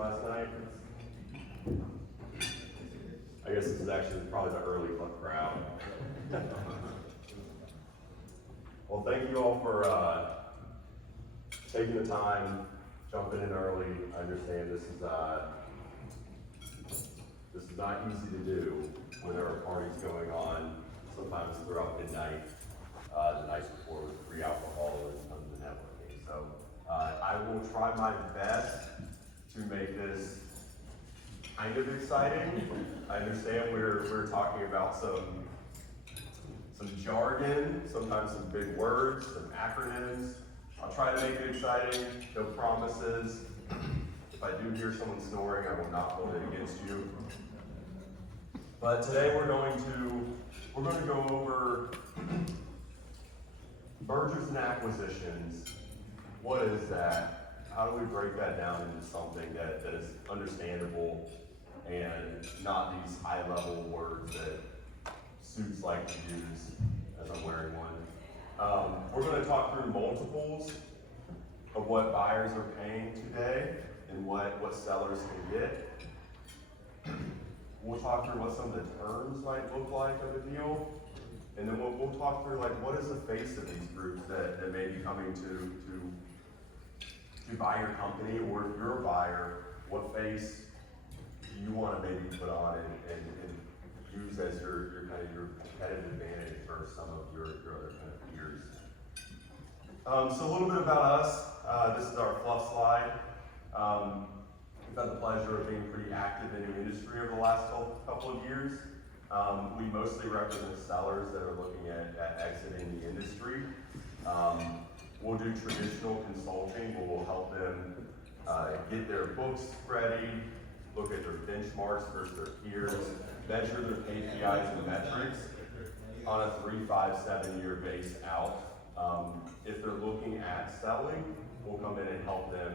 last night? I guess this is actually probably the early crowd. Well, thank you all for taking the time, jumping in early. I understand this is not easy to do when there are parties going on, sometimes throughout midnight, the night before with free alcohol and tons of networking. So I will try my best to make this kind of exciting. I understand we're talking about some jargon, sometimes some big words, some acronyms. I'll try to make it exciting, no promises. If I do hear someone snoring, I will not hold it against you. But today we're going to go over mergers and acquisitions. What is that? How do we break that down into something that is understandable and not these high-level words that suits like to use, as I'm wearing one. We're going to talk through multiples of what buyers are paying today and what sellers can get. We'll talk through what some of the terms might look like of a deal. And then we'll talk through like what is the face of these groups that may be coming to buy your company, or if you're a buyer, what face do you want to maybe put on and use as your kind of your competitive advantage for some of your other kind of peers. So a little bit about us. This is our fluff slide. We've had the pleasure of being pretty active in the industry over the last couple of years. We mostly represent sellers that are looking at exiting the industry. We'll do traditional consulting where we'll help them get their books ready, look at their benchmarks versus their peers, measure their KPIs and metrics on a 3, 5, 7 year base out. If they're looking at selling, we'll come in and help them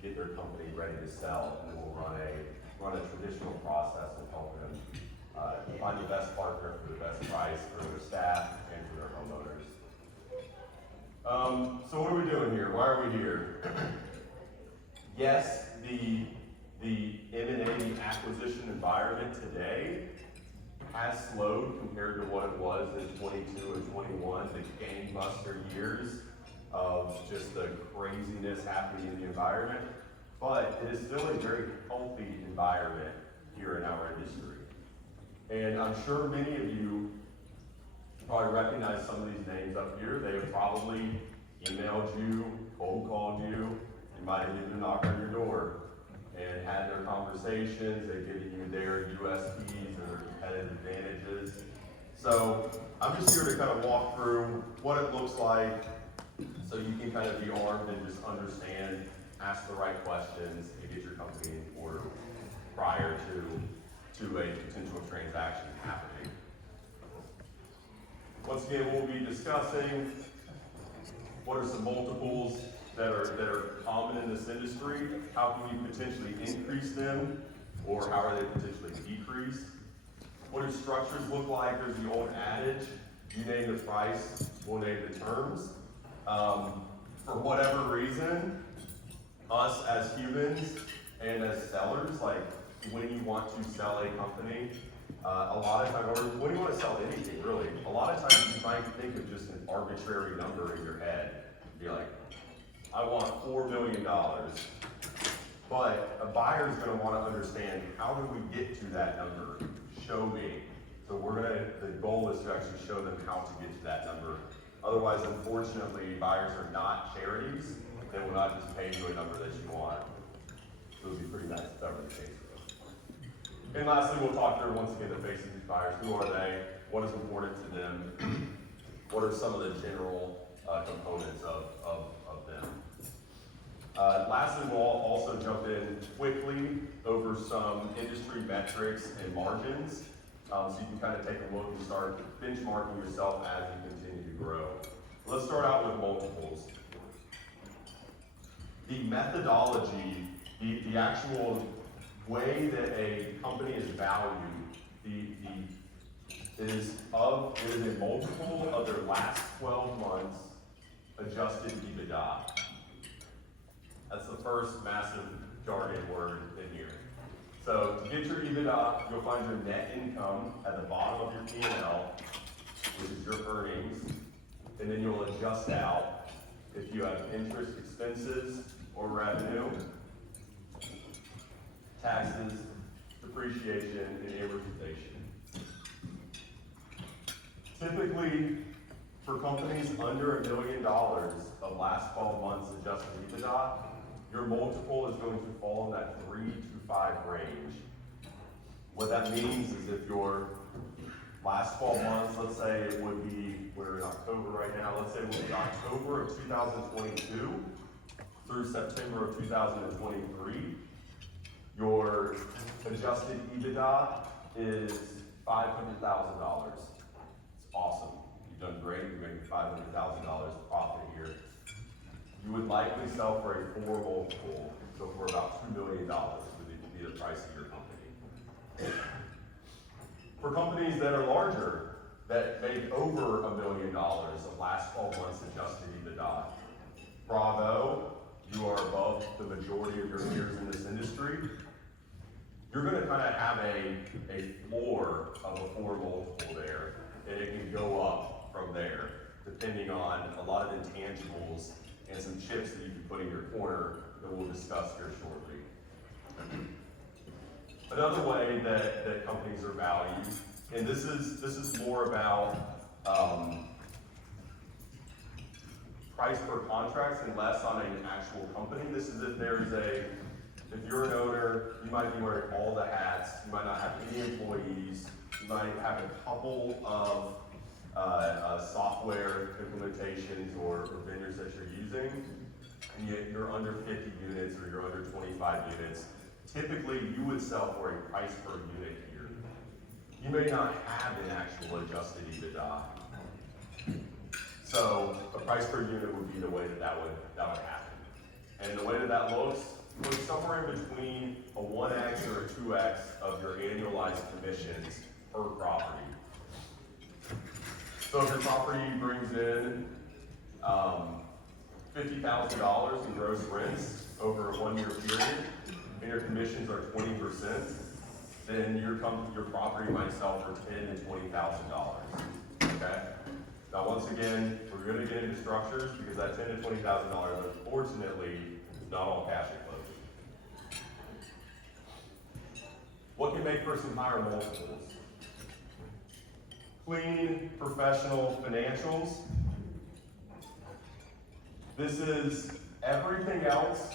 get their company ready to sell, and then we'll run a traditional process and help them find the best partner for the best price for their staff and for their homeowners. So what are we doing here? Why are we here? Yes, the M&A acquisition environment today has slowed compared to what it was in 22 and 21, the gangbuster years of just the craziness happening in the environment, but it is still a very healthy environment here in our industry. And I'm sure many of you probably recognize some of these names up here. They have probably emailed you, cold called you, you might have even knocked on your door and had their conversations. They've given you their USPs and their competitive advantages. So I'm just here to kind of walk through what it looks like so you can kind of be armed and just understand, ask the right questions, and get your company in order prior to a potential transaction happening. Once again, we'll be discussing what are some multiples that are common in this industry, how can you potentially increase them, or how are they potentially decreased? What do structures look like? There's the old adage, you name the price, we'll name the terms. For whatever reason, us as humans and as sellers, like when you want to sell a company, a lot of times, or when you want to sell anything really, a lot of times you might think of just an arbitrary number in your head. Be like, I want $4 million. But a buyer is going to want to understand, how do we get to that number? Show me. So the goal is to actually show them how to get to that number. Otherwise, unfortunately, buyers are not charities. They will not just pay you a number that you want. So it would be pretty nice if that were the case. And lastly, we'll talk through, once again, the face of these buyers. Who are they? What is important to them? What are some of the general components of them? Lastly, we'll also jump in quickly over some industry metrics and margins, so you can kind of take a look and start benchmarking yourself as you continue to grow. Let's start out with multiples. The methodology, the actual way that a company is valued, it is a multiple of their last 12 months adjusted EBITDA. That's the first massive jargon So to get your EBITDA, you'll find your net income at the bottom of your P&L, which is your earnings, and then you'll adjust out if you have interest expenses or revenue, taxes, depreciation, and amortization. Typically, for companies under $1 million of last 12 months adjusted EBITDA, your multiple is going to fall in that 3 to 5 range. What that means is if your last 12 months, let's say it would be, we're in October right now, let's say it would be October of 2022 through September of 2023, your adjusted EBITDA is $500,000. It's awesome. You've done great. You're making $500,000 profit here. You would likely sell for a 4 multiple, so for about $2 million would be the price of your company. For companies that are larger, that make over $1 million of last 12 months adjusted EBITDA, bravo, you are above the majority of your peers in this industry. You're gonna kind of have a floor of a 4 multiple there, and it can go up from there, depending on a lot of intangibles and some chips that you can put in your corner that we'll discuss here shortly. Another way that companies are valued, and this is more about price per contracts and less on an actual company. This is if you're an owner, you might be wearing all the hats, you might not have any employees, you might have a couple of software implementations or vendors that you're using, and yet you're under 50 units or you're under 25 units. Typically, you would sell for a price per unit here. You may not have an actual adjusted EBITDA. So a price per unit would be the way that would happen. And the way that looks somewhere in between a 1x or a 2x of your annualized commissions per property. So if your property brings in $50,000 in gross rents over a 1-year period, and your commissions are 20%, then your property might sell for $10,000 to $20,000. Okay. Now, once again, we're going to get into structures because that $10,000 to $20,000, unfortunately, is not all cash at closing. What can make for some higher multiples? Clean, professional financials. This is everything else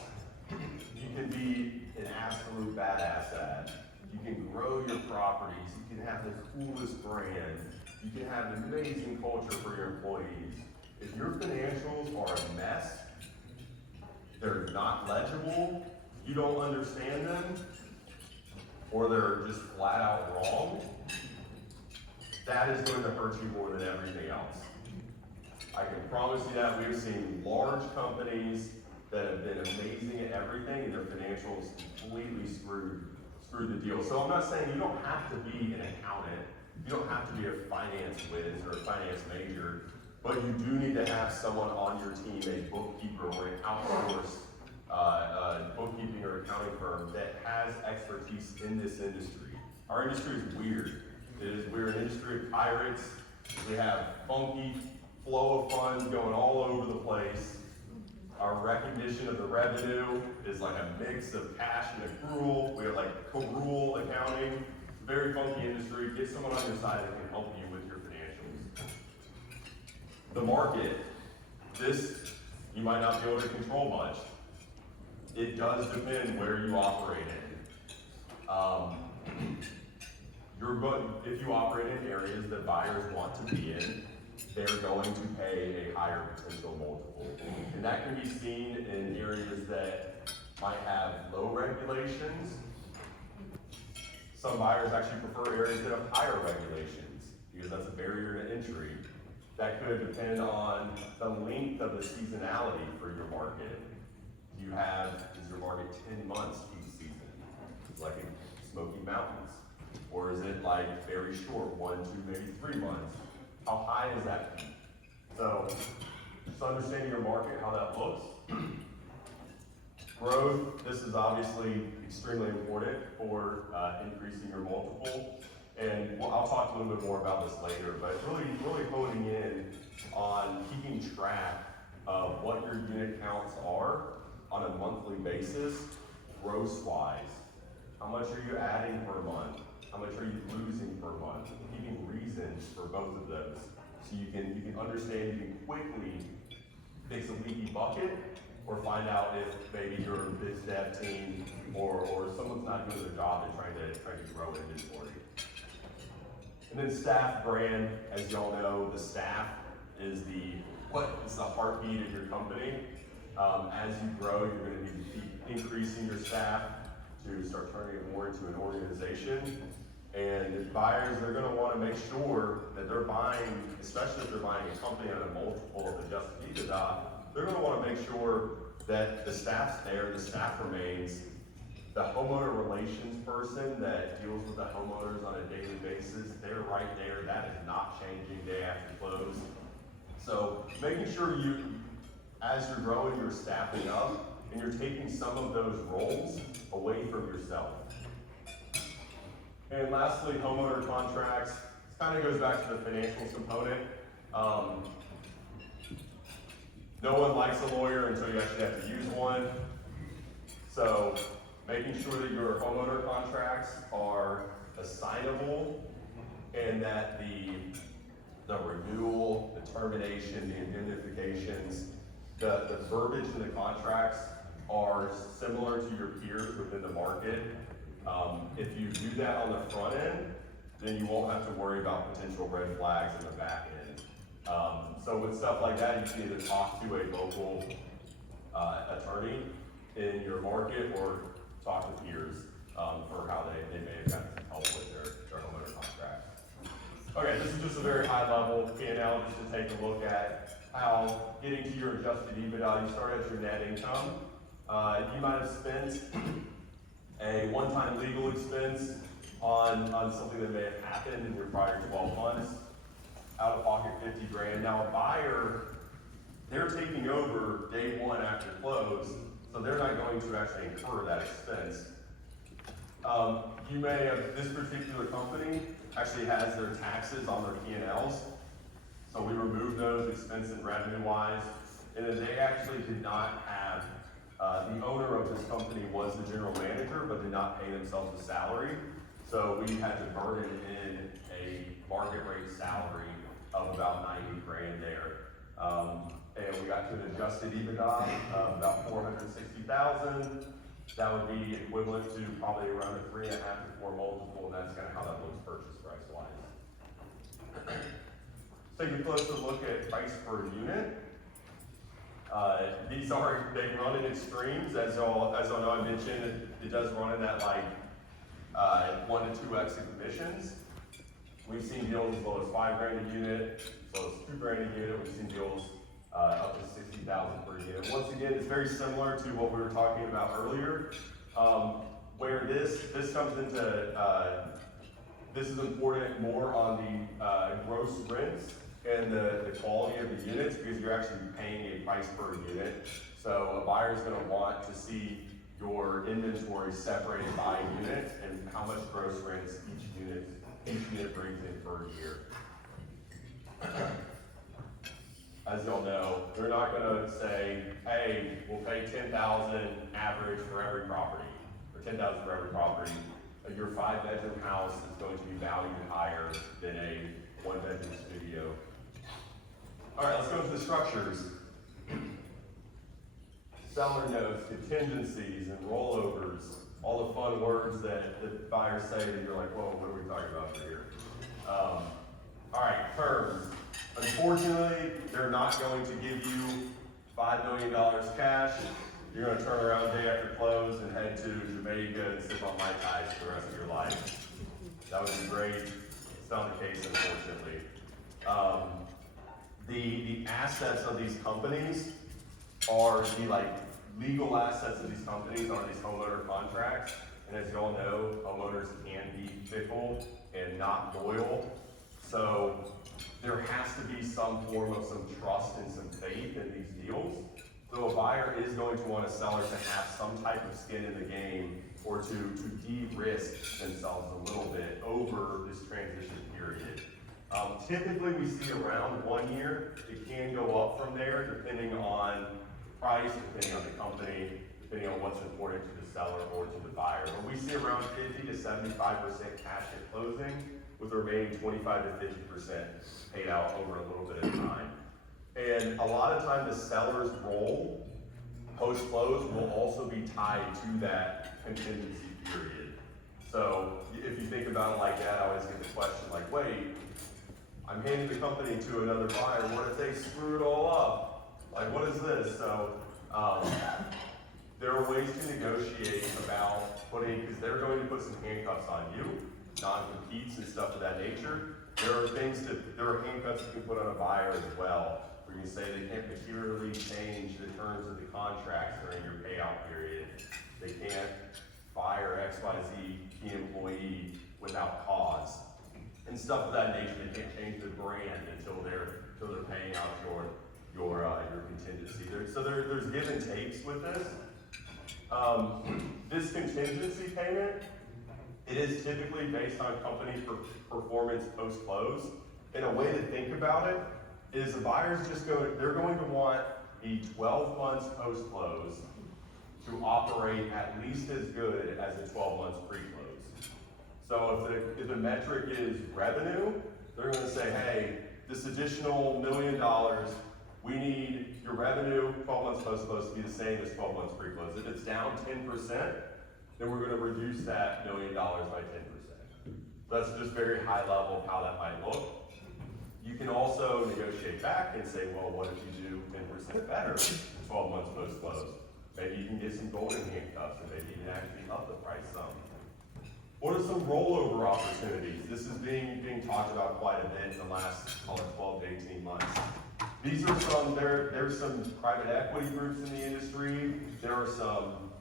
you can be an absolute badass at. You can grow your properties, you can have the coolest brand, you can have an amazing culture for your employees. If your financials are a mess, they're not legible, you don't understand them, or they're just flat out wrong, that is going to hurt you more than everything else. I can promise you that. We've seen large companies that have been amazing at everything and their financials completely screwed the deal. So I'm not saying you don't have to be an accountant, you don't have to be a finance whiz or a finance major, but you do need to have someone on your team, a bookkeeper or an outsourced bookkeeping or accounting firm that has expertise in this industry. Our industry is weird. We're an industry of pirates. We have funky flow of funds going all over the place. Our recognition of the revenue is like a mix of cash and accrual. We have like co-rule accounting. Very funky industry. Get someone on your side that can help you with your financials. The market, this you might not be able to control much. It does depend where you operate in. If you operate in areas that buyers want to be in, they're going to pay a higher potential multiple. And that can be seen in areas that might have low regulations. Some buyers actually prefer areas that have higher regulations because that's a barrier to entry. That could depend on the length of the seasonality for your market. Is your market 10 months peak season? It's like in Smoky Mountains. Or is it like very short, 1, 2, maybe 3 months? How high is that peak? So just understanding your market, how that looks. Growth, this is obviously extremely important for increasing your multiple. And I'll talk a little bit more about this later, but really honing in on keeping track of what your unit counts are on a monthly basis, gross-wise. How much are you adding per month? How much are you losing per month? Keeping reasons for both of those. So you can understand, you can quickly fix a leaky bucket or find out if maybe your biz dev team or someone's not doing their job and trying to grow inventory. And then staff brand, as y'all know, the staff is the heartbeat of your company. As you grow, you're going to need to keep increasing your staff to start turning it more into an organization. And buyers, they're going to want to make sure that they're buying, especially if they're buying a company on a multiple of adjusted EBITDA, they're going to want to make sure that the staff's there, the staff remains. The homeowner relations person that deals with the homeowners on a daily basis, they're right there. That is not changing day after close. So making sure as you're growing, you're staffing up and you're taking some of those roles away from yourself. And lastly, homeowner contracts. This kind of goes back to the financials component. No one likes a lawyer until you actually have to use one. So making sure that your homeowner contracts are assignable and that the renewal, the termination, the indemnifications, the verbiage in the contracts are similar to your peers within the market. If you do that on the front end, then you won't have to worry about potential red flags in the back end. So with stuff like that, you can either talk to a local attorney in your market or talk to peers for how they may have gotten some help with their homeowner contract. Okay, this is just a very high level P&L just to take a look at how getting to your adjusted EBITDA, you start at your net income. You might have spent a one-time legal expense on something that may have happened in your prior 12 months, out of pocket 50 grand. Now a buyer, they're taking over day one after close, so they're not going to actually incur that expense. You may have, this particular company actually has their taxes on their P&Ls, so we removed those expense and revenue-wise, and then they actually did not have, the owner of this company was the general manager, but did not pay themselves a salary, so we had to burden in a market rate salary of about 90 grand there. And we got to an adjusted EBITDA of about 460,000. That would be equivalent to probably around a 3.5 to 4 multiple, and that's kind of how that looks purchase price wise. Take a closer look at price per unit. They run in extremes, as y'all know. I mentioned it does run in that like 1 to 2x in commissions. We've seen deals as low as 5 grand a unit, as low as 2 grand a unit. We've seen deals up to 60,000 per unit. Once again, it's very similar to what we were talking about earlier, where this comes into, this is important more on the gross rents and the quality of the units, because you're actually paying a price per unit. So a buyer is going to want to see your inventory separated by unit and how much gross rents each unit brings in per year. As y'all know, they're not going to say, hey, we'll pay $10,000 average for every property, or $10,000 for every property. Your 5-bedroom house is going to be valued higher than a 1-bedroom studio. All right, let's go to the structures. Seller notes, contingencies, and rollovers, all the fun words that buyers say that you're like, whoa, what are we talking about here? All right, terms. Unfortunately, they're not going to give you $5 million cash. You're going to turn around day after close and head to Jamaica and sip on Mai Tais for the rest of your life. That would be great. It's not the case, unfortunately. The assets of these companies are the legal assets of these companies are these homeowner contracts. And as you all know, homeowners can be fickle and not loyal. So there has to be some form of some trust and some faith in these deals. So a buyer is going to want a seller to have some type of skin in the game, or to de-risk themselves a little bit over this transition period. Typically we see around 1 year. It can go up from there depending on price, depending on the company, depending on what's important to the seller or to the buyer. But we see around 50 to 75% cash at closing, with the remaining 25 to 50% paid out over a little bit of time. And a lot of time the seller's role post-close will also be tied to that contingency period. So if you think about it like that, I always get the question like, wait, I'm handing the company to another buyer, what if they screw it all up? Like, what is this? So there are ways to negotiate about putting, because they're going to put some handcuffs on you, non-competes and stuff of that nature. There are handcuffs you can put on a buyer as well, where you can say they can't materially change the terms of the contracts during your payout period. They can't fire XYZ key employee without cause, and stuff of that nature. They can't change the brand until they're paying out your contingency. There's give and takes with this. This contingency payment, it is typically based on company performance post-close. And a way to think about it is the buyer's they're going to want the 12 months post-close to operate at least as good as the 12 months pre-close. So if the metric is revenue, they're going to say, hey, this additional $1 million, we need your revenue 12 months post-close to be the same as 12 months pre-close. If it's down 10%, then we're going to reduce that $1 million by 10%. That's just very high level of how that might look. You can also negotiate back and say, well, what if you do 10% better 12 months post-close? Maybe you can get some golden handcuffs, and maybe you can actually up the price some. What are some rollover opportunities? This is being talked about quite a bit in the last, call it 12 to 18 months. These are there's some private equity groups in the industry. There are some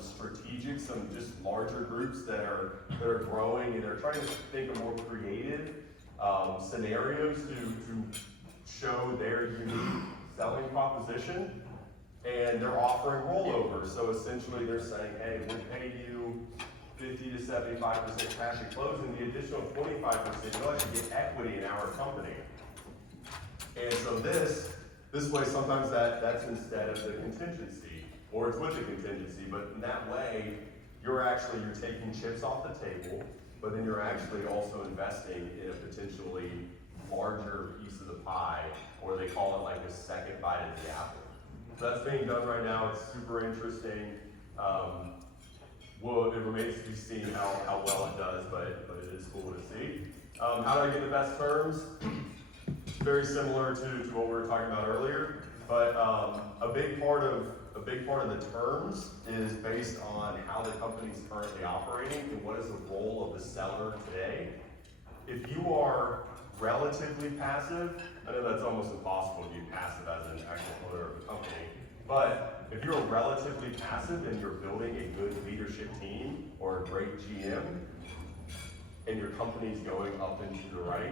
strategic, some just larger groups that are growing, and they're trying to think of more creative scenarios to show their unique selling proposition, and they're offering rollovers. So essentially they're saying, hey, we'll pay you 50 to 75% cash at closing. The additional 25%, you'll actually get equity in our company. And so this way, sometimes that's instead of the contingency, or it's with the contingency, but in that way, you're taking chips off the table, but then you're actually also investing in a potentially larger piece of the pie, or they call it like a second bite at the apple. So that's being done right now. It's super interesting. Well, it remains to be seen how well it does, but it is cool to see. How do I get the best terms? Very similar to what we were talking about earlier, but a big part of the terms is based on how the company's currently operating and what is the role of the seller today. If you are relatively passive, I know that's almost impossible to be passive as an actual owner of a company, but if you're relatively passive and you're building a good leadership team or a great GM, and your company's going up and to the right,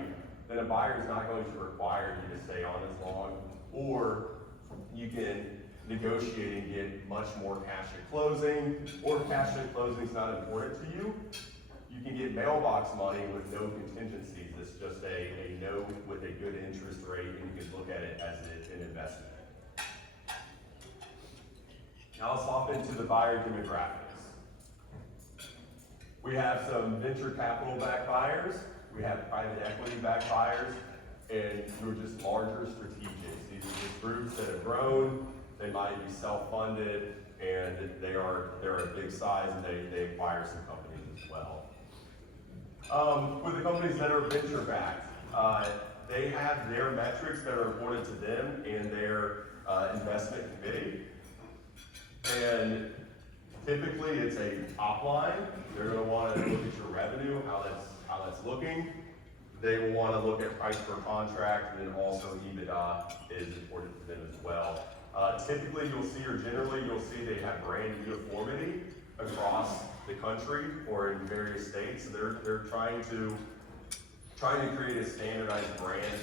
then a buyer is not going to require you to stay on as long, or you can negotiate and get much more cash at closing, or cash at closing is not important to you. You can get mailbox money with no contingencies. It's just a note with a good interest rate, and you can look at it as an investment. Now let's hop into the buyer demographics. We have some venture capital backed buyers, we have private equity backed buyers, and you're just larger strategics. These are just groups that have grown, they might be self-funded, and they're a big size, and they acquire some companies as well. With the companies that are venture backed, they have their metrics that are important to them and their investment committee. And typically it's a top line. They're going to want to look at your revenue, how that's looking. They will want to look at price per contract, and then also EBITDA is important to them as well. Typically you'll see they have brand uniformity across the country or in various states. So they're trying to create a standardized brand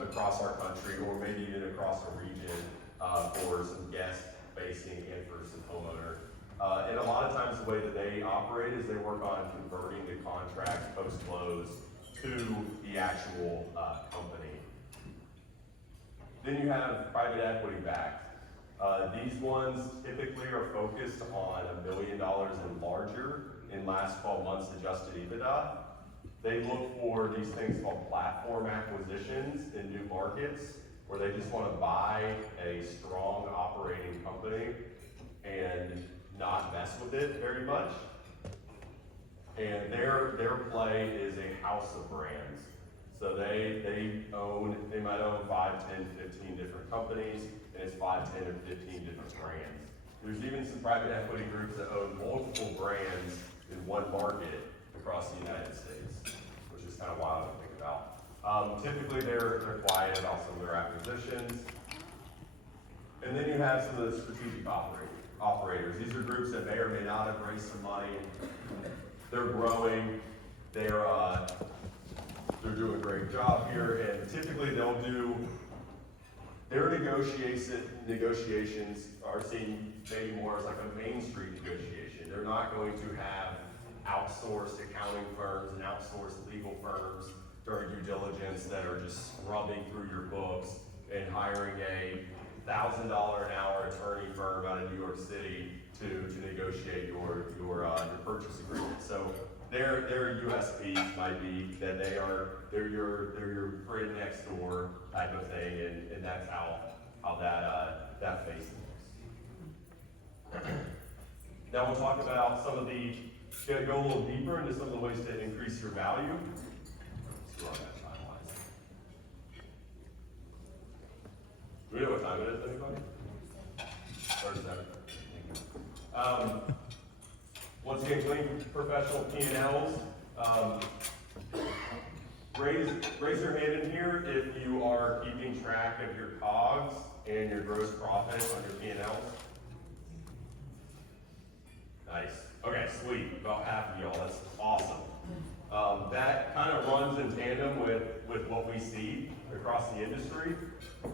across our country, or maybe even across a region. for some guest facing and for some homeowner. And a lot of times the way that they operate is they work on converting the contract post-close to the actual company. Then you have private equity backed. These ones typically are focused on $1 million and larger in last 12 months adjusted EBITDA. They look for these things called platform acquisitions in new markets, where they just want to buy a strong operating company and not mess with it very much. And their play is a house of brands. So they might own 5, 10, 15 different companies, and it's 5, 10, or 15 different brands. There's even some private equity groups that own multiple brands in one market across the United States, which is kind of wild to think about. Typically they're quiet about some of their acquisitions. And then you have some of the strategic operators. These are groups that may or may not have raised some money. They're growing. They're doing a great job here, and typically they'll do their negotiations are seen maybe more as like a Main Street negotiation. They're not going to have outsourced accounting firms and outsourced legal firms during due diligence that are just scrubbing through your books and hiring a $1,000 an hour attorney firm out of New York City to negotiate your purchase agreement. So their USP might be that they're your friend next door type of thing, and that's how that face looks. Now we'll talk about some of go a little deeper into some of the ways to increase your value. Let's see what that time-wise. Do we know what time it is, anybody? 37. Once again, clean professional P&Ls. Raise your hand in here if you are keeping track of your COGS and your gross profit on your P&Ls. Nice. Okay, sweet. About half of y'all. That's awesome. That kind of runs in tandem with what we see across the industry.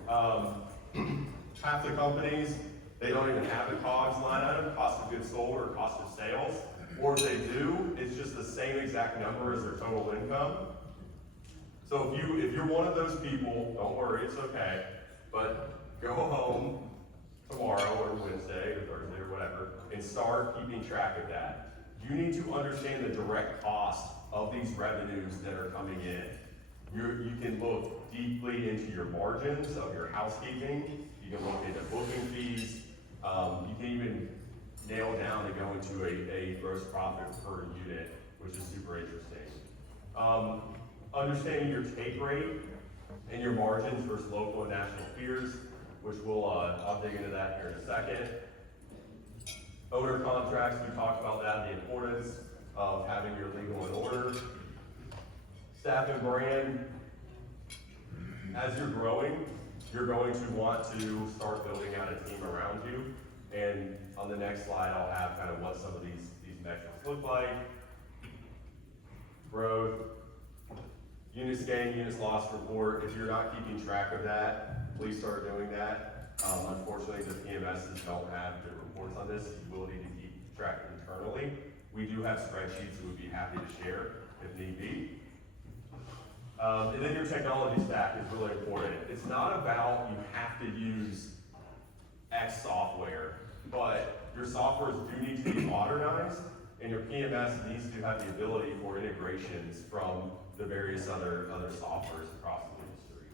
Half the companies, they don't even have a COGS line item, cost of goods sold or cost of sales. Or if they do, it's just the same exact number as their total income. So if you're one of those people, don't worry, it's okay. But go home tomorrow or Wednesday or Thursday or whatever and start keeping track of that. You need to understand the direct cost of these revenues that are coming in. You can look deeply into your margins of your housekeeping. You can look into booking fees. You can even nail down and go into a gross profit per unit, which is super interesting. Understanding your take rate and your margins versus local and national peers, which I'll dig into that here in a second. Owner contracts, we talked about that, the importance of having your legal in order. Staff and brand, as you're going to want to start building out a team around you. And on the next slide, I'll have kind of what some of these metrics look like. Growth, units gained, units lost report. If you're not keeping track of that, please start doing that. Unfortunately, the PMSs don't have good reports on this. You will need to keep track internally. We do have spreadsheets that we'd be happy to share if need be. And then your technology stack is really important. It's not about you have to use X software, but your softwares do need to be modernized, and your PMS needs to have the ability for integrations from the various other softwares across the industry.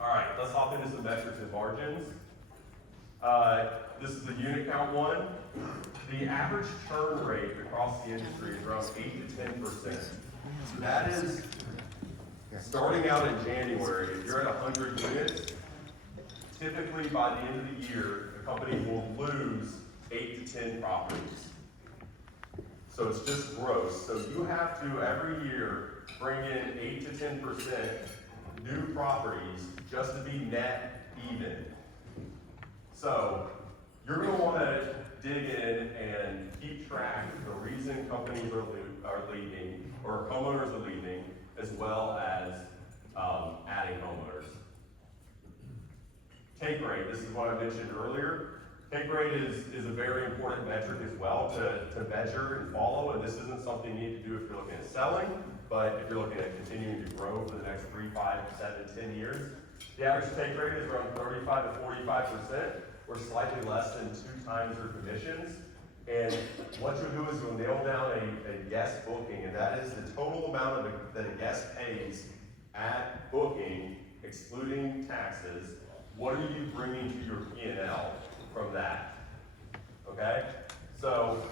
All right, let's hop into some metrics and margins. This is the unit count one. The average churn rate across the industry is around 8 to 10%. That is starting out in January. If you're at 100 units, typically by the end of the year, the company will lose 8 to 10 properties. So it's just gross. So you have to, every year, bring in 8 to 10% new properties just to be net even. So you're going to want to dig in and keep track of the reason companies are leaving, or homeowners are leaving, as well as adding homeowners. Take rate, this is what I mentioned earlier. Take rate is a very important metric as well to measure and follow, and this isn't something you need to do if you're looking at selling, but if you're looking at continuing to grow for the next 3, 5, 7, 10 years. The average take rate is around 35 to 45%, or slightly less than 2 times your commissions. And what you'll do is you'll nail down a guest booking, and that is the total amount that a guest pays at booking, excluding taxes. What are you bringing to your P&L from that? Okay? So,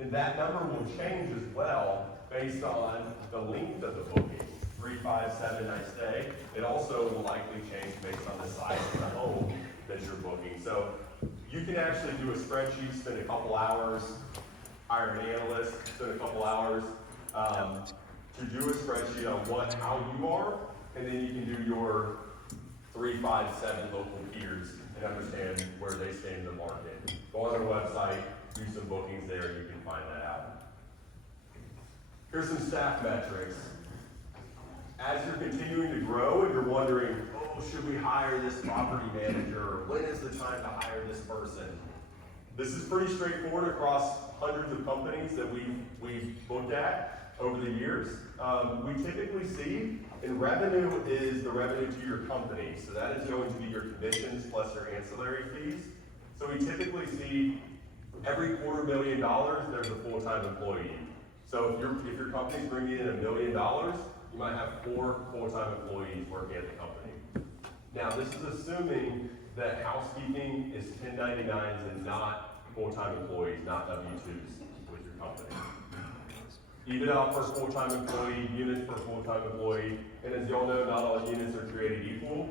and that number will change as well based on the length of the booking. 3, 5, 7 night stay. It also will likely change based on the size of the home that you're booking. So you can actually do a spreadsheet, spend a couple hours, hire an analyst, spend a couple hours to do a spreadsheet on how you are, and then you can do your 3, 5, 7 local peers and understand where they stand in the market. Go on their website, do some bookings there, you can find that out. Here's some staff metrics. As you're continuing to grow and you're wondering, oh, should we hire this property manager? When is the time to hire this person? This is pretty straightforward across hundreds of companies that we've looked at over the years. We typically see, and revenue is the revenue to your company. So that is going to be your commissions plus your ancillary fees. So we typically see every $250,000, there's a full-time employee. So if your company's bringing in $1 million, you might have 4 full-time employees working at the company. Now, this is assuming that housekeeping is 1099s and not full-time employees, not W-2s with your company. EBITDA per full-time employee, units per full-time employee, and as y'all know, not all units are created equal.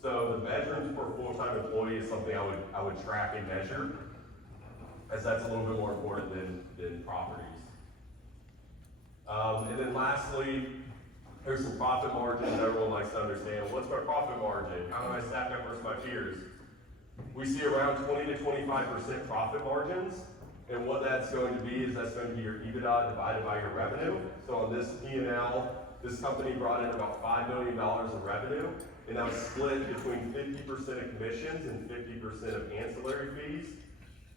So the bedrooms per full-time employee is something I would track and measure, as that's a little bit more important than properties. And then lastly, here's some profit margins everyone likes to understand. What's my profit margin? How do I stack up versus my peers? We see around 20 to 25% profit margins. And what that's going to be is that's going to be your EBITDA divided by your revenue. So on this P&L, this company brought in about $5 million of revenue, and that was split between 50% of commissions and 50% of ancillary fees.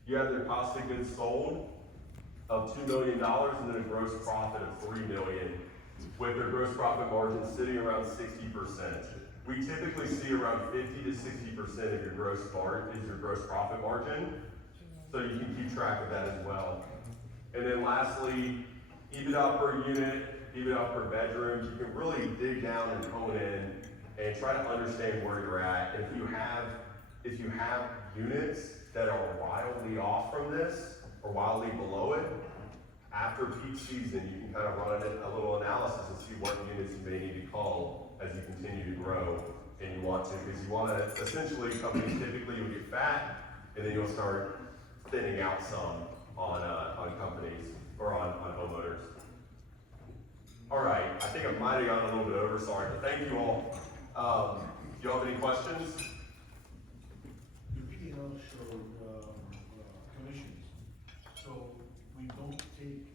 You have their cost of goods sold of $2 million and then a gross profit of $3 million, with their gross profit margin sitting around 60%. We typically see around 50 to 60% of your gross profit margin, so you can keep track of that as well. And then lastly, EBITDA per unit, EBITDA per bedroom. You can really dig down and hone in and try to understand where you're at. And if you have units that are wildly off from this or wildly below it, after peak season, you can kind of run a little analysis and see what units you may need to call as you continue to grow and you want to, because you want to, essentially, companies typically will get fat and then you'll start thinning out some on companies or on homeowners. All right, I think I might have gone a little bit over, sorry, but thank you all. Do you all have any questions? Your P&L showed commissions, so we don't take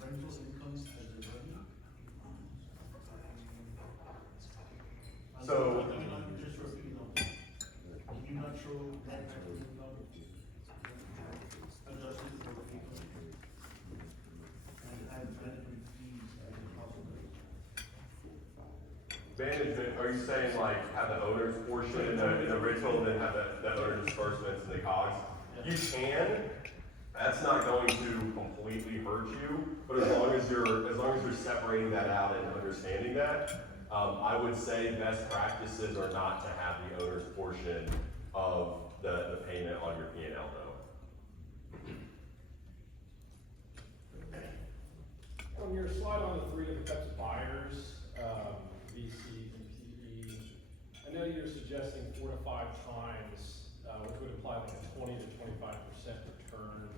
rental incomes as a revenue? So, just for P&L, can you not show that rental income adjusted for income? And add management fees as a possibility? management, are you saying like have the owner's portion in the rental and then have the owner disbursements and the COGS? You can. That's not going to completely hurt you, but as long as you're separating that out and understanding that, I would say best practices are not to have the owner's portion of the payment on your P&L though. On your slide on the 3 different types of buyers, VCs and PE, I know you're suggesting 4 to 5 times, which would imply like a 20 to 25% return.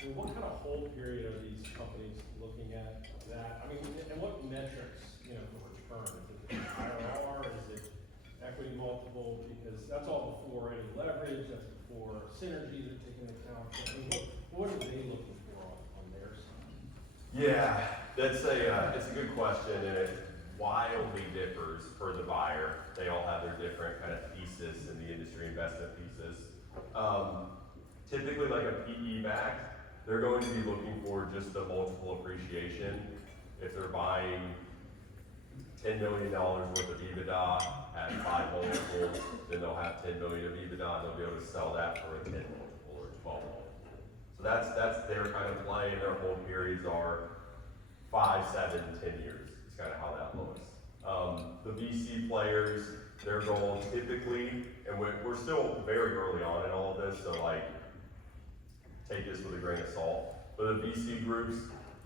I mean, what kind of hold period are these companies looking at that? I mean, and what metrics, for return? Is it IRR? Is it equity multiple? Because that's all before any leverage, that's before synergies are taken into account. I mean, what are they looking for on their side? Yeah, it's a good question, and wildly differs per the buyer. They all have their different kind of thesis in the industry, investment thesis. Typically like a PE backed, they're going to be looking for just the multiple appreciation. If they're buying $10 million worth of EBITDA at 5 multiples, then they'll have 10 million of EBITDA and they'll be able to sell that for a 10 multiple or 12 multiple. So that's their kind of play, and their hold periods are 5, 7, 10 years. It's kind of how that looks. The VC players, their goal typically, and we're still very early on in all of this, so like, take this with a grain of salt. But the VC groups,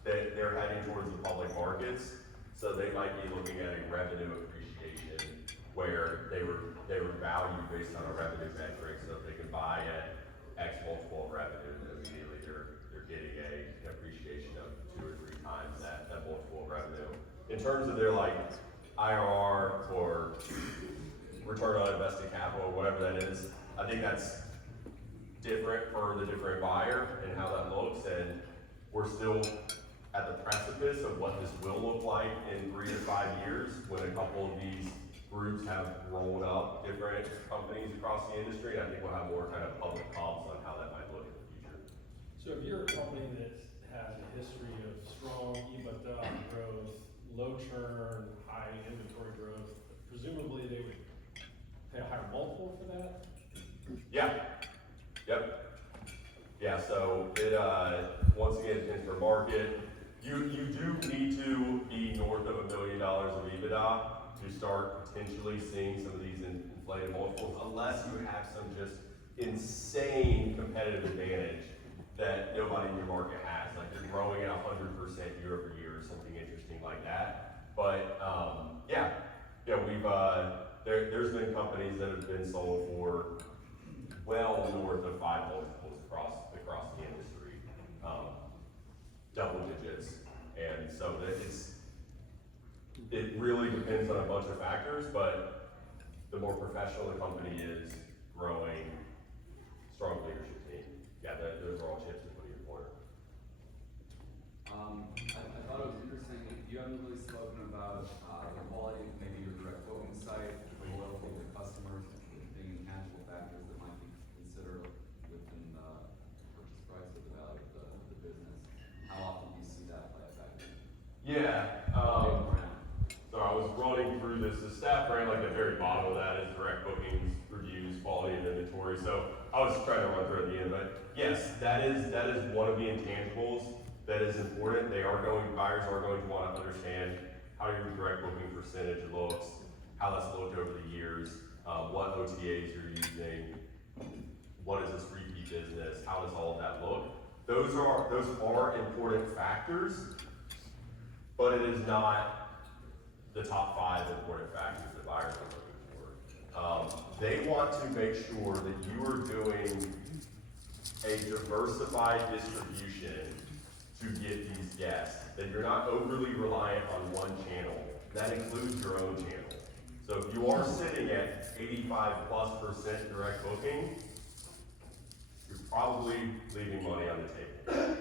they're heading towards the public markets, so they might be looking at a revenue appreciation where they were valued based on a revenue metric, so if they can buy at X multiple of revenue, then immediately they're getting an appreciation of 2 or 3 times that multiple of revenue. In terms of their like IRR or return on invested capital, whatever that is, I think that's different for the different buyer and how that looks, and we're still at the precipice of what this will look like in 3 to 5 years when a couple of these groups have rolled up different companies across the industry. I think we'll have more kind of public comps on how that might look in the future. So if you're a company that has a history of strong EBITDA growth, low churn, high inventory growth, presumably they would pay a higher multiple for that? Yeah. Yep. Yeah, so it, once again, it depends per market. You do need to be north of $1 million of EBITDA to start potentially seeing some of these inflated multiples, unless you have some just insane competitive advantage that nobody in your market has. Like you're growing at 100% year over year or something interesting like that. But yeah, we've there's been companies that have been sold for well north of 5 multiples across the industry, double digits, and so it really depends on a bunch of factors. But the more professional the company is, growing, strong leadership team, yeah, those are all chips to put in your corner. I thought it was interesting that you haven't really spoken about the quality of maybe your direct booking site, the loyalty of the customers, being intangible factors that might be considered within the purchase price or the value of the business. How often do you see that play a factor? Yeah. So I was running through this. The staff brand, like the very bottom of that is direct bookings, reviews, quality of inventory. So I was trying to run through at the end, but yes, that is one of the intangibles that is important. Buyers are going to want to understand how your direct booking percentage looks, how that's looked over the years, what OTAs you're using, what is this repeat business, how does all of that look? Those are important factors, but it is not the top 5 important factors that buyers are looking for. They want to make sure that you are doing a diversified distribution to get these guests, that you're not overly reliant on one channel. That includes your own channel. So if you are sitting at 85+% direct booking, you're probably leaving money on the table.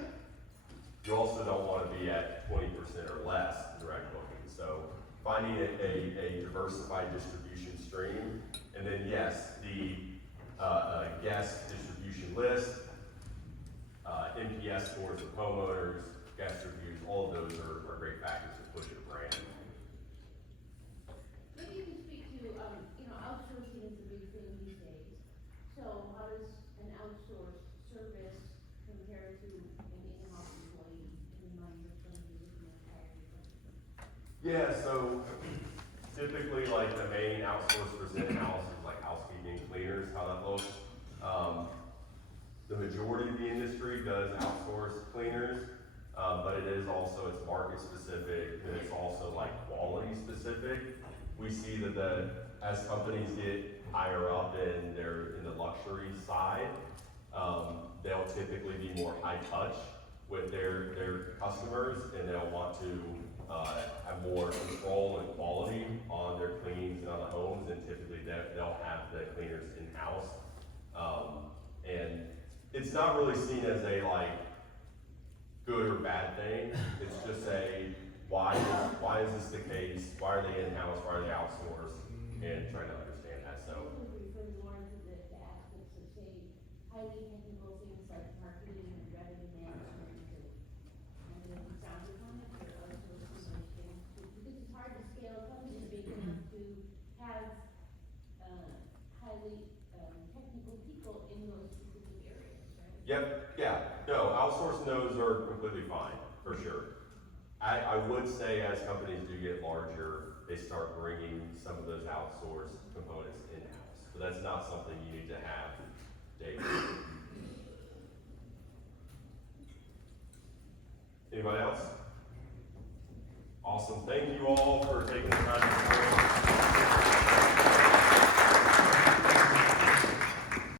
You also don't want to be at 20% or less direct booking. So finding a diversified distribution stream, and then yes, the guest distribution list, NPS scores of homeowners, guest reviews, all of those are great factors to push your brand. Maybe you can speak to, outsourcing is a big thing these days. So how does an outsourced service compare to an in-house employee in mind of somebody looking at hiring? Yeah, so typically like the main outsourced versus in-house is like housekeeping, cleaners, how that looks. The majority of the industry does outsource cleaners, but it is also, it's market specific, and it's also like quality specific. We see that as companies get higher up in the luxury side, they'll typically be more high touch with their customers, and they'll want to have more control and quality on their cleanings and on the homes, and typically they'll have the cleaners in-house. And it's not really seen as a like good or bad thing. It's just a why why is this the case? Why are they in-house? Why are they outsourced? And trying to understand that, I so. would refer more to the aspects of, say, highly technical things like marketing and revenue management and the sound economics or outsourcing those things too. Because it's hard to scale, companies big enough to have, highly, technical people in those specific areas, right? Yep, yeah, no, outsourcing those are completely fine, for sure. I would say as companies do get larger, they start bringing some of those outsourced components in-house. But that's not something you need to have day to day. Anybody else? Awesome, thank you all for taking the time to